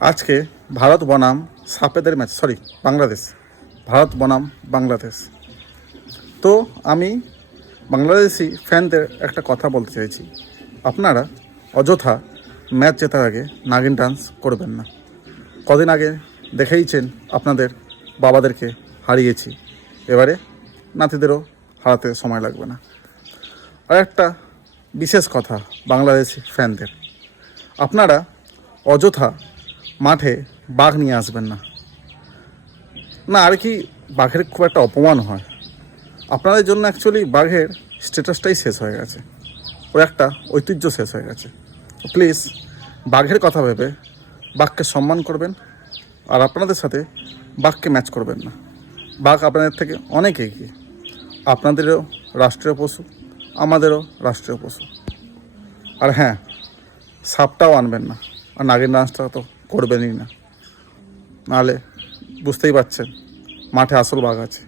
আজকে ভারত বনাম সাপেদের ম্যাচ, বাংলাদেশ, ভারত বনাম বাংলাদেশ। তো আমি বাংলাদেশি ফ্যানদের একটা কথা বলতে চাইছি, আপনারা অযথা ম্যাচ জেতার আগে নাগিন ডান্স করবেন না। কদিন আগে দেখেইছেন আপনাদের বাবাদেরকে হারিয়েছি, এবারে নাতিদেরও হারাতে সময় লাগবে না। আর একটা বিশেষ কথা বাংলাদেশি ফ্যানদের, আপনারা অযথা মাঠে বাঘ নিয়ে আসবেন না। আর কি বাঘের খুব একটা অপমান হয়, আপনাদের জন্য অ্যাকচুয়ালি বাঘের স্ট্যাটাসটাই শেষ হয়ে গেছে, ওর একটা ঐতিহ্য শেষ হয়ে গেছে। প্লিজ বাঘের কথা ভেবে বাঘকে সম্মান করবেন, আর আপনাদের সাথে বাঘকে ম্যাচ করবেন না। বাঘ আপনাদের থেকে অনেক এগিয়ে, আপনাদেরও রাষ্ট্রীয় পশু, আমাদেরও রাষ্ট্রীয় পশু। আর হ্যাঁ, সাপটাও আনবেন না, আর নাগিন ডান্সটা তো করবেনই না, নাহলে বুঝতেই পারছেন মাঠে আসল বাঘ আছে।